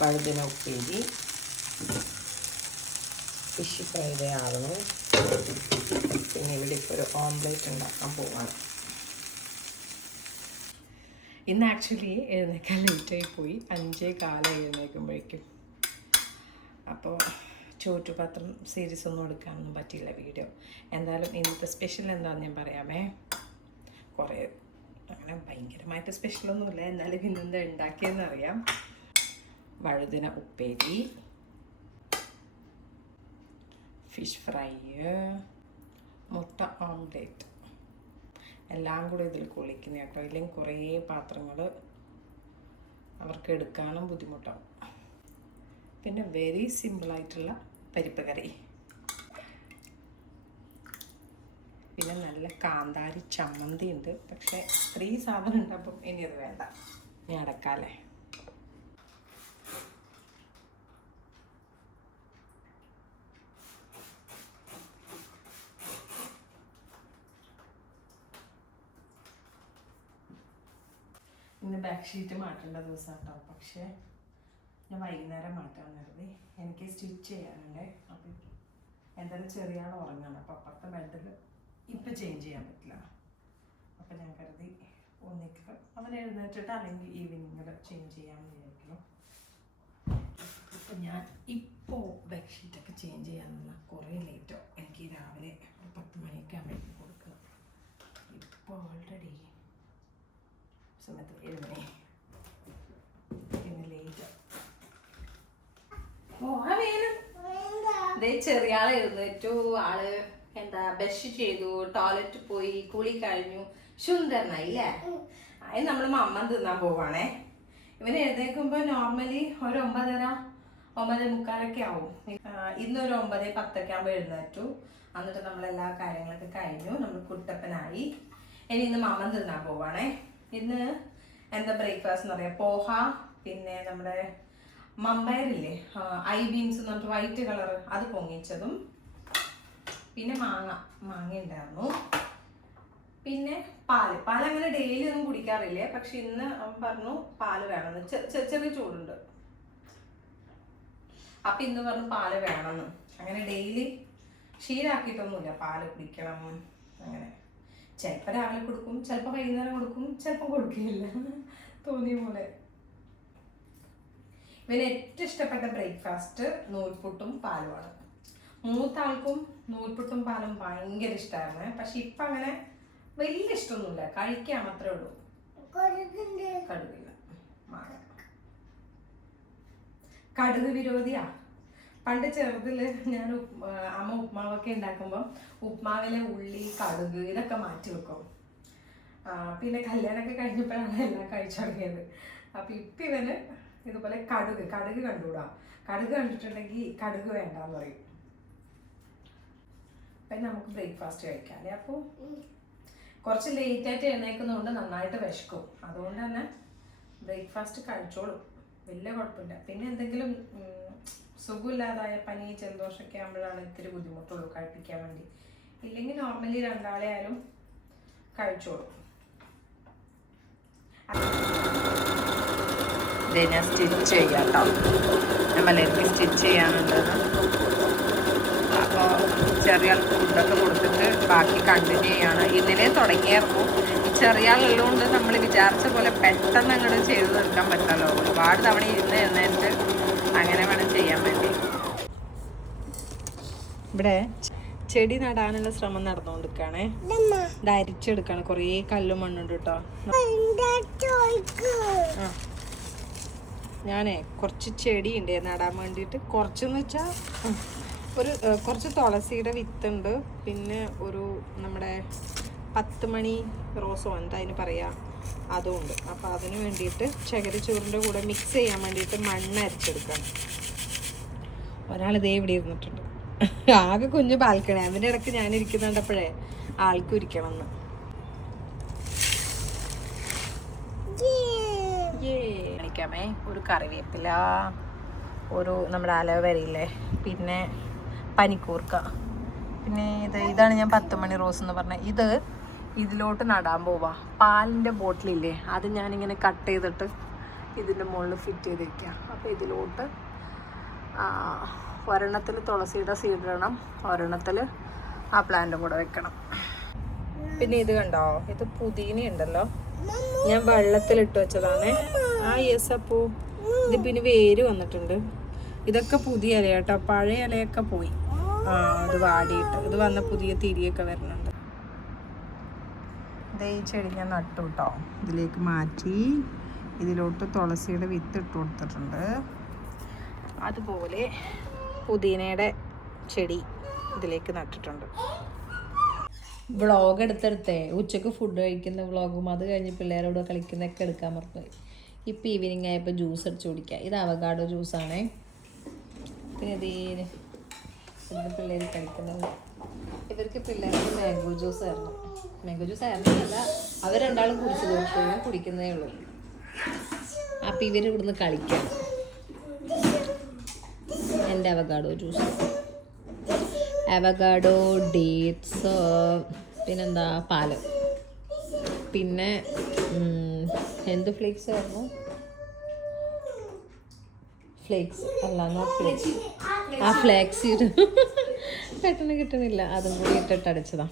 വഴുതിന ഉപ്പേരി. Fish Friday ആകുന്നു പിന്നെ ഇവിടെ ഇപ്പോൾ ഒരു ഓംലേറ്റ് ഉണ്ടാക്കാൻ പോവാണ്. ഇന്ന് ആക്ച്വലി എഴുന്നേക്കാൻ ലേറ്റായി പോയി. അഞ്ചേ കാലം എഴുന്നേക്കുമ്പോഴേക്കും അപ്പോൾ ചോറ്റുപാത്രം സീരീസ് ഒന്നും എടുക്കാനൊന്നും പറ്റിയില്ല വീഡിയോ എന്തായാലും ഇന്നത്തെ സ്പെഷ്യൽ എന്താണെന്ന് ഞാൻ പറയാമേ. കുറേ അങ്ങനെ ഭയങ്കരമായിട്ട് സ്പെഷ്യലൊന്നുമില്ല എന്നാലും ഇന്നെന്താ ഉണ്ടാക്കിയെന്ന് അറിയാം. വഴുതിന ഉപ്പേരി. ഫിഷ് ഫ്രൈ മുട്ട ഓംലേറ്റ് എല്ലാം കൂടി ഇതിൽ കുളിക്കുന്ന കേട്ടോ. ഇല്ലെങ്കിൽ കുറേ പാത്രങ്ങൾ അവർക്ക് എടുക്കാനും ബുദ്ധിമുട്ടാവും. പിന്നെ വെരി സിമ്പിളായിട്ടുള്ള പരിപ്പ് കറി. പിന്നെ നല്ല കാന്താരി ചമ്മന്തി ഉണ്ട്. പക്ഷേ സ്ത്രീ സാധനം ഉണ്ട് ഇനി അത് വേണ്ട. ഇനി അടക്കാല്ലേ? ഇന്ന് ബാക്ക് ഷീറ്റ് മാറ്റേണ്ട ദിവസം കേട്ടോ പക്ഷേ ഞാൻ വൈകുന്നേരം മാറ്റാൻ കരുതി. എനിക്ക് സ്റ്റിച്ച് ചെയ്യാനുണ്ട്. അപ്പം എന്തായാലും ചെറിയ ആൾ ഉറങ്ങാണ്. അപ്പം അപ്പുറത്തെ ബെഡിൽ ഇപ്പം ചേഞ്ച് ചെയ്യാൻ പറ്റില്ല. അപ്പം ഞാൻ കരുതി ഒന്നിക്ക് അവൻ എഴുന്നേറ്റിട്ട് അല്ലെങ്കിൽ ഈവനിങ്ങിൽ ചേഞ്ച് ചെയ്യാമെന്ന് വിചാരിക്കുന്നു. അപ്പം ഞാൻ ഇപ്പോൾ ബെഡ്ഷീറ്റൊക്കെ ചേഞ്ച് ചെയ്യാനുള്ള കുറേ ലേറ്റോ എനിക്ക് രാവിലെ ഒരു പത്ത് മണിയൊക്കെ ആകുമ്പോഴേക്കും കൊടുക്കണം ഇപ്പോൾ ഓൾറെഡി സമയത്ത് ഏഴ് മണി പിന്നെ ലേറ്റ് ദേ ചെറിയ ആൾ എഴുന്നേറ്റു. ആൾ എന്താ ബ്രഷ് ചെയ്തു. ടോയ്ലറ്റ് പോയി കുളി കഴിഞ്ഞു. സുന്ദരനായി അല്ലേ അതിന് നമ്മൾ മമ്മ തിന്നാൻ പോവാണേ. ഇവൻ എഴുന്നേൽക്കുമ്പോ നോർമലി ഒരു ഒമ്പതര ഒമ്പത് മുക്കാലൊക്കെ ആവും. ഇന്നൊരു ഒമ്പത് പത്തൊക്കെ ആകുമ്പോൾ എഴുന്നേറ്റു. എന്നിട്ട് നമ്മൾ എല്ലാ കാര്യങ്ങളൊക്കെ കഴിഞ്ഞു. നമ്മൾ കുട്ടപ്പനായി. ഇനി ഇന്ന് മമ്മൻ തിന്നാൻ പോവാണേ. ഇന്ന് എന്താ ബ്രേക്ക്ഫാസ്റ്റ് എന്ന് പറയാം. പോഹ പിന്നെ നമ്മുടെ മമ്പയറില്ലേ? ഐ ബീൻസ് എന്ന് പറഞ്ഞിട്ട് വൈറ്റ് കളർ അത് പൊങ്ങിച്ചതും പിന്നെ മാങ്ങ മാങ്ങ ഉണ്ടായിരുന്നു. പിന്നെ പാൽ. പാൽ അങ്ങനെ ഡെയിലി ഒന്നും കുടിക്കാറില്ലേ? പക്ഷെ ഇന്ന് അവൻ പറഞ്ഞു പാൽ വേണമെന്ന്. ചെറിയ ചൂടുണ്ട്. അപ്പൊ ഇന്ന് പറഞ്ഞു പാൽ വേണമെന്ന്. അങ്ങനെ ഡെയിലി ക്ഷീരാക്കിയിട്ടൊന്നുമില്ല പാൽ കുടിക്കണം. അങ്ങനെ. ചിലപ്പോൾ രാവിലെ കൊടുക്കും ചിലപ്പോൾ വൈകുന്നേരം കൊടുക്കും ചിലപ്പോൾ കൊടുക്കില്ല തോന്നിയ പോലെ. ഇവന് ഏറ്റവും ഇഷ്ടപ്പെട്ട ബ്രേക്ക്ഫാസ്റ്റ് നൂൽപുട്ടും പാലുമാണ്. മൂത്ത ആൾക്കും നൂൽപുട്ടും പാലും ഭയങ്കര ഇഷ്ടമായിരുന്നു പക്ഷെ ഇപ്പം അങ്ങനെ വലിയ ഇഷ്ടമൊന്നുമില്ല. കഴിക്കാൻ മാത്രമേ ഉള്ളൂ. കടുകില്ല? മാങ്ങ കടുക് വിരോധിയാ. പണ്ട് ചെറുതിൽ ഞാൻ അമ്മ ഉപ്മാവൊക്കെ ഉണ്ടാക്കുമ്പോൾ ഉപ്മാവിലെ ഉള്ളി കടുക് ഇതൊക്കെ മാറ്റി വെക്കും. പിന്നെ കല്യാണമൊക്കെ കഴിഞ്ഞപ്പോഴാണ് എല്ലാം കഴിച്ചു തുടങ്ങിയത്. അപ്പം ഇപ്പം ഇവന് ഇതുപോലെ കടുക് കടുക് കണ്ടുകൂടാ? കടുക് കണ്ടിട്ടുണ്ടെങ്കിൽ കടുക് വേണ്ടെന്ന് പറയും. അപ്പം നമുക്ക് ബ്രേക്ക്ഫാസ്റ്റ് കഴിക്കാം അല്ലേ അപ്പോൾ കുറച്ച് ലേറ്റ് ആയിട്ട് നന്നായിട്ട് വിശക്കും. അതുകൊണ്ട് തന്നെ ബ്രേക്ക്ഫാസ്റ്റ് കഴിച്ചോളും. വലിയ കുഴപ്പമില്ല. പിന്നെ എന്തെങ്കിലും സുഖമില്ലാതായ പനി ജലദോഷമൊക്കെ ആകുമ്പോഴാണ് ഇത്തിരി ബുദ്ധിമുട്ടുള്ളൂ കഴിപ്പിക്കാൻ വേണ്ടി. ഇല്ലെങ്കിൽ നോർമലി രണ്ടാളെ ആയാലും കഴിച്ചോളും. ഞാൻ സ്റ്റിച്ച് ചെയ്യാം കേട്ടോ നമ്മൾ എനിക്ക് സ്റ്റിച്ച് ചെയ്യാനുണ്ടെന്ന് അപ്പോൾ ചെറിയ ഫുഡൊക്കെ കൊടുത്തിട്ട് ബാക്കി കണ്ടിന്യൂ ചെയ്യാണ്. ഇന്നലെ തുടങ്ങിയപ്പോൾ ചെറിയ ആളുള്ളതുകൊണ്ട് നമ്മൾ വിചാരിച്ച പോലെ പെട്ടെന്ന് അങ്ങോട്ട് ചെയ്ത് തീർക്കാൻ പറ്റല്ലോ ഒരുപാട് തവണ ഇരുന്ന് എഴുന്നേറ്റ് അങ്ങനെ വേണം ചെയ്യാൻ വേണ്ടി. ഇവിടെ ചെടി നടാനുള്ള ശ്രമം നടന്നുകൊണ്ടിരിക്കുകയാണേ. ധരിച്ചെടുക്കാണ് കൊറേ കല്ലും മണ്ണുണ്ട് കേട്ടോ. ഞാനേ കുറച്ച് ചെടി ഉണ്ട് നടാൻ വേണ്ടിയിട്ട്. കുറച്ചെന്ന് വെച്ചാൽ ഒരു കുറച്ച് തുളസിയുടെ വിത്തുണ്ട് പിന്നെ ഒരു നമ്മുടെ പത്ത് മണി റോസോ എന്താ അതിന് പറയാ. അതും അപ്പം അപ്പോൾ അതിന് വേണ്ടിയിട്ട് ചകിരിച്ചോറിന്റെ കൂടെ മിക്സ് ചെയ്യാൻ വേണ്ടിയിട്ട് മണ്ണ് അരിച്ചെടുക്കണം. ഒരാൾ ഇതേ ഇവിടെ ഇരുന്നിട്ടുണ്ട്. ആകെ കുഞ്ഞു ബാൽക്കണി അതിന്റെ ഇടയ്ക്ക് ഞാൻ ഇരിക്കുന്നുണ്ടപ്പോഴേ ആൾക്കും ഇരിക്കണം എന്ന് കാണിക്കാമേ. ഒരു കറിവേപ്പില ഒരു നമ്മുടെ അലവരയില്ലേ പിന്നെ പനിക്കൂർക്ക. പിന്നെ ഇത് ഇതാണ് ഞാൻ പത്ത് മണി റോസ് എന്ന് പറഞ്ഞത്. ഇത് ഇതിലോട്ട് നടാൻ പോവാ. പാലിന്റെ ബോട്ടിലില്ലേ അത് ഞാനിങ്ങനെ കട്ട് ചെയ്തിട്ട് ഇതിന്റെ മുകളിൽ ഫിറ്റ് ചെയ്ത് ചെയ്തിരിക്കുക അപ്പോൾ ഇതിലോട്ട് ഒരെണ്ണത്തിൽ തുളസിയുടെ സീഡ് ഇടണം. ഒരെണ്ണത്തിൽ ആ പ്ലാന്റും കൂടെ വെക്കണം. പിന്നെ ഇത് കണ്ടോ? ഇത് പുതിന ഉണ്ടല്ലോ. ഞാൻ വെള്ളത്തിലിട്ട് വെച്ചതാണേ. ആ യെസ് അപ്പൂ. ഇത് പിന്നെ വേര് വന്നിട്ടുണ്ട്. ഇതൊക്കെ പുതിയ ഇല കേട്ടോ പഴയ ഇലയൊക്കെ പോയി. ആ അത് വാടിയിട്ട്. ഇത് വന്ന പുതിയ തിരിയൊക്കെ ഇത് ഈ ചെടി ഞാൻ നട്ടു കേട്ടോ ഇതിലേക്ക് മാറ്റി ഇതിലോട്ട് തുളസിയുടെ വിത്ത് ഇട്ട് കൊടുത്തിട്ടുണ്ട്. അതുപോലെ പുതിനയുടെ ചെടി ഇതിലേക്ക് നട്ടിട്ടുണ്ട്. വ്ളോഗ് എടുത്തെടുത്തേ. ഉച്ചയ്ക്ക് ഫുഡ് കഴിക്കുന്ന വ്ളോഗും അത് കഴിഞ്ഞ് പിള്ളേരോട് കളിക്കുന്നതൊക്കെ എടുക്കാൻ മറന്നുപോയി. ഇപ്പം ഈവനിങ് ആയപ്പോൾ ജ്യൂസ് അടിച്ച് കുടിക്കുക ഇത് അവഗാഡോ ജ്യൂസാണേ പിന്നെ ഇതേ പിള്ളേർ കഴിക്കുന്നത്. ഇവർക്ക് പിള്ളേർക്ക് മാംഗോ ജ്യൂസ് ആയിരുന്നു. മാംഗോ ജ്യൂസ് ആയിരുന്നില്ല അവർ രണ്ടാളും കുടിച്ചു പക്ഷേ ഞാൻ കുടിക്കുന്നേ ഉള്ളൂ. അപ്പം ഇവർ ഇവിടുന്ന് കളിക്കാം എന്റെ അവഗാഡോ ജ്യൂസ് അവഗാഡോ ഡേറ്റ്സ് പിന്നെന്താ പാൽ. പിന്നെ എന്ത് ഫ്ലേക്സ് ആയിരുന്നു? ഫ്ലേക്സ് അല്ല ആ ഫ്ലേക്സ് പെട്ടെന്ന് കിട്ടുന്നില്ല. അതും കൂടി ഇട്ടിട്ട് അടിച്ചതാ